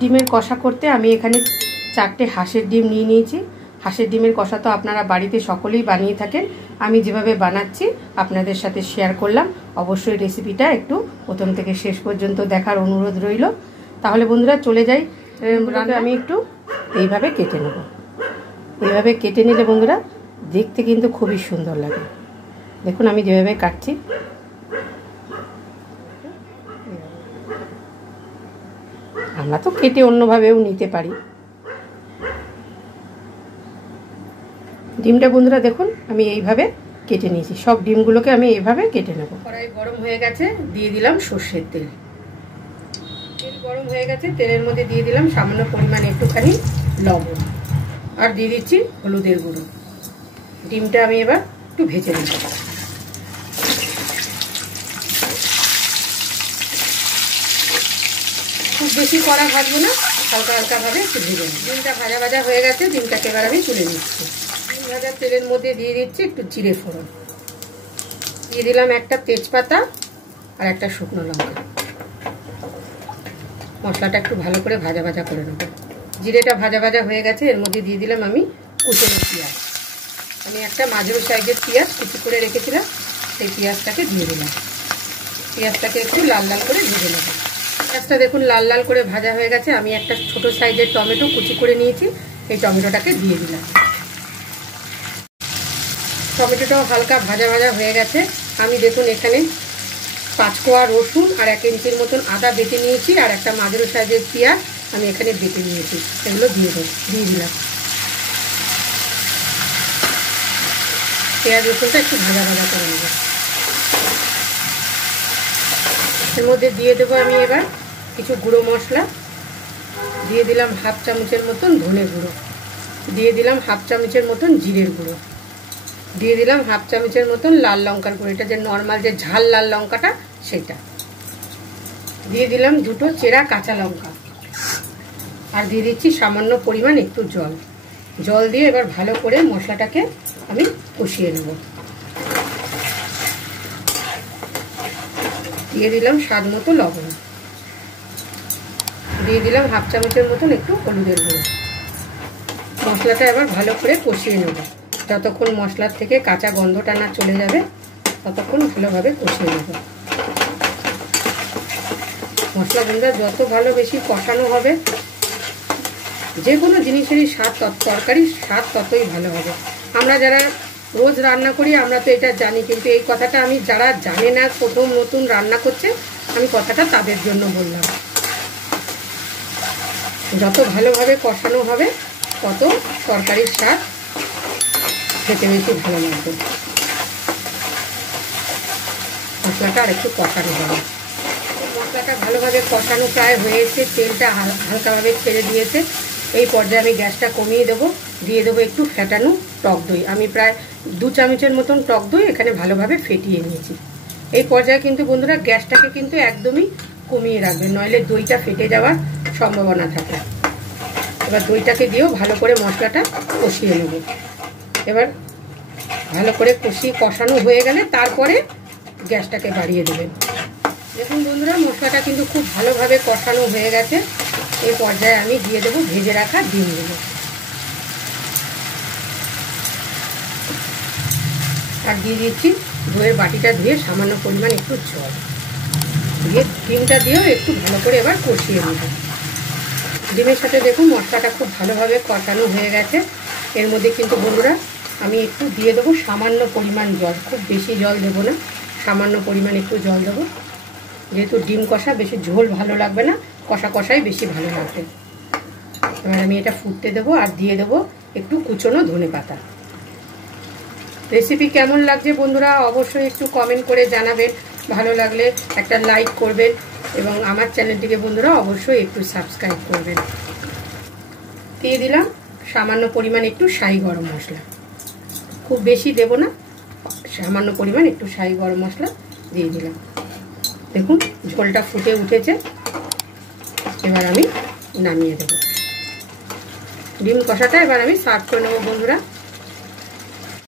ডিমের কষা করতে আমি এখানে 4টে হাঁসের ডিম নিয়ে নিয়েছি। হাঁসের ডিমের কষা তো আপনারা বাড়িতে সকলেই বানিয়ে থাকেন। আমি যেভাবে বানাচ্ছি আপনাদের সাথে শেয়ার করলাম। অবশ্যই রেসিপিটা একটু প্রথম থেকে শেষ পর্যন্ত দেখার অনুরোধ রইল। তাহলে বন্ধুরা চলে যাই রান্না। আমি একটু এইভাবে কেটে নেব। এইভাবে কেটে নিলে বন্ধুরা দেখতে কিন্তু খুবই সুন্দর লাগে। দেখুন আমি যেভাবে কাটছি, আমরা তো কেটে অন্যভাবেও নিতে পারি। ডিমটা বন্ধুরা দেখুন আমি এইভাবে কেটে নিয়েছি। সব ডিমগুলোকে আমি এইভাবে কেটে নেব। কড়াই গরম হয়ে গেছে, দিয়ে দিলাম সর্ষের তেল। তেল গরম হয়ে গেছে, তেলের মধ্যে দিয়ে দিলাম সামান্য পরিমাণ একটুখানি লবণ, আর দিয়ে দিচ্ছি হলুদের গুঁড়ো। ডিমটা আমি এবার একটু ভেজে নেব। খুব বেশি কড়া ভাজবো না, হালকা হালকাভাবে একটু ভেজে নেব। ডিমটা ভাজা ভাজা হয়ে গেছে, ডিমটাকে এবার আমি তুলে নিচ্ছি। ডিম ভাজার তেলের মধ্যে দিয়ে দিচ্ছি একটু জিরে ফোড়ন, দিয়ে দিলাম একটা তেজপাতা আর একটা শুকনো লঙ্কা। মশলাটা একটু ভালো করে ভাজা ভাজা করে নেব। জিরেটা ভাজা ভাজা হয়ে গেছে, এর মধ্যে দিয়ে দিলাম আমি কুচনো পেঁয়াজ। আমি একটা মাঝারি সাইজের পেঁয়াজ কুচি করে রেখেছিলাম, সেই পেঁয়াজটাকে দিয়ে দিলাম। পেঁয়াজটাকে একটু লাল লাল করে ভেজে নেব। পেঁয়াজটা দেখুন লাল লাল করে ভাজা হয়ে গেছে। আমি একটা ছোট সাইজের টমেটো কুচি করে নিয়েছি, এই টমেটোটাকে দিয়ে দিলাম। টমেটোটাও হালকা ভাজা ভাজা হয়ে গেছে। আমি দেখুন এখানে 5 কোয়া রসুন আর 1 ইঞ্চির মতন আদা বেটে নিয়েছি, আর একটা মাঝারি সাইজের পেঁয়াজ আমি এখানে বেটে নিয়েছি, এগুলো দিয়ে দিলাম। পেঁয়াজ রসুনটা একটু ভাজা ভাজা করে নেব। এর মধ্যে দিয়ে দেবো আমি এবার কিছু গুঁড়ো মশলা। দিয়ে দিলাম 1/2 চামচের মতন ধনে গুঁড়ো, দিয়ে দিলাম 1/2 চামচের মতন জিরের গুঁড়ো, দিয়ে দিলাম 1/2 চামচের মতন লাল লঙ্কার গুঁড়ো, এটা যে নর্মাল যে ঝাল লাল লঙ্কাটা সেটা, দিয়ে দিলাম 2টো চেরা কাঁচা লঙ্কা, আর দিয়ে দিচ্ছি সামান্য পরিমাণ একটু জল। জল দিয়ে এবার ভালো করে মশলাটাকে আমি কষিয়ে নেব। দিয়ে দিলাম স্বাদ মতো লবণ, দিয়ে দিলাম 1/2 চামচের মতন একটু হলুদের গুঁড়ো। মশলাটা এবার ভালো করে কষিয়ে নেব। যতক্ষণ মশলার থেকে কাঁচা গন্ধটা না চলে যাবে ততক্ষণ ভালোভাবে কষিয়ে নেব। মশলা বন্ধুরা যত ভালো বেশি কষানো হবে, যে কোনো জিনিসেরই স্বাদ, তরকারির স্বাদ ততই ভালো হবে। আমরা যারা রোজ রান্না করি আমরা তো এটা জানি, কিন্তু এই কথাটা আমি যারা জানে না, প্রথম নতুন রান্না করছে, আমি কথাটা তাদের জন্য বললাম। যত ভালোভাবে কষানো হবে তত তরকারির স্বাদ খেতে বেশি ভালো লাগবে। মশলাটা আর একটু কষানো হবে। মশলাটা ভালোভাবে কষানো প্রায় হয়েছে, তেলটা হালকাভাবে ছেড়ে দিয়েছে। এই পর্যায়ে আমি গ্যাসটা কমিয়ে দেবো, দিয়ে দেবো একটু ফেটানো টক দই। আমি প্রায় 2 চামচের মতন টক দই এখানে ভালোভাবে ফেটিয়ে নিয়েছি। এই পর্যায়ে কিন্তু বন্ধুরা গ্যাসটাকে কিন্তু একদমই কমিয়ে রাখবেন, নইলে দইটা ফেটে যাওয়ার সম্ভাবনা থাকে। এবার দইটাকে দিয়েও ভালো করে মশলাটা কষিয়ে নেব। এবার ভালো করে কষানো হয়ে গেলে তারপরে গ্যাসটাকে বাড়িয়ে দেবেন। দেখুন বন্ধুরা মশলাটা কিন্তু খুব ভালোভাবে কষানো হয়ে গেছে। এই পর্যায়ে আমি দিয়ে দেবো ভেজে রাখা ডিমগুলো, আর দিয়ে দিচ্ছি দইয়ের বাটিটা ধুয়ে সামান্য পরিমাণ একটু জল দিয়ে ডিমটা দিয়েও একটু ভালো করে এবার কষিয়ে নেব। ডিমের সাথে দেখুন মশলাটা খুব ভালোভাবে কষানো হয়ে গেছে। এর মধ্যে কিন্তু বন্ধুরা আমি একটু দিয়ে দেবো সামান্য পরিমাণ জল, খুব বেশি জল দেবো না, সামান্য পরিমাণ একটু জল দেবো। যেহেতু ডিম কষা বেশি ঝোল ভালো লাগবে না, কষা কষাই বেশি ভালো লাগবে। এবার আমি এটা ফুটতে দেবো, আর দিয়ে দেবো একটু কুচনো ধনেপাতা। রেসিপি কেমন লাগছে বন্ধুরা অবশ্যই একটু কমেন্ট করে জানাবেন। ভালো লাগলে একটা লাইক করবেন, এবং আমার চ্যানেলটিকে বন্ধুরা অবশ্যই একটু সাবস্ক্রাইব করবেন। দিয়ে দিলাম সামান্য পরিমাণ একটু শাহি গরম মশলা, খুব বেশি দেব না, সামান্য পরিমাণ একটু শাহি গরম মশলা দিয়ে দিলাম। দেখুন ঝোলটা ফুটে উঠেছে, এবার আমি নামিয়ে দেব। ডিম কষাটা এবার আমি সার্ভ করে নেব বন্ধুরা।